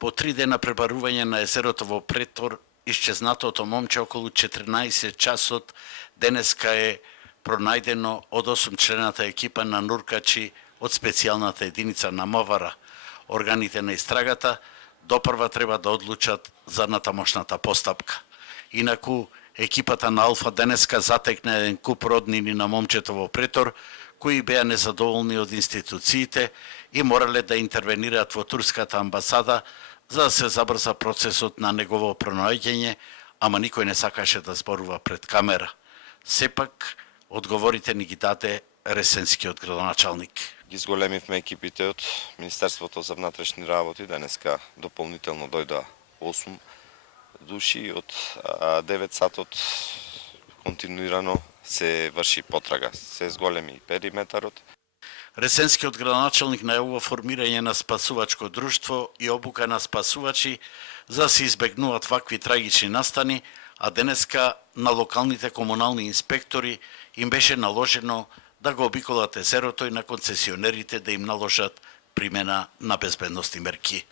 По 3 дена пребарување на езерото во Претор, исчезнатото момче околу 14 часот денеска е пронајдено од 8 члената екипа на нуркачи од специјалната единица на МВР. Органите на истрагата допрва треба да одлучат за натамошната постапка. Инаку, екипата на Алфа денеска затекна еден куп роднини на момчето во Претор, кои беа незадоволни од институциите и морале да интервенираат во турската амбасада за да се забрза процесот на негово пронаоѓање, ама никој не сакаше да зборува пред камера. Сепак, одговорите ни ги даде ресенскиот градоначалник. Ги зголемивме екипите од Министерството за внатрешни работи, денеска дополнително дојда 8 души, од 9 сатот континуирано се врши потрага, се зголеми периметарот. Ресенскиот градоначалник најавува формирање на спасувачко друштво и обука на спасувачи за да се избегнуваат вакви трагични настани, а денеска на локалните комунални инспектори им беше наложено да го обиколат езерото и на концесионерите да им наложат примена на безбедностни мерки.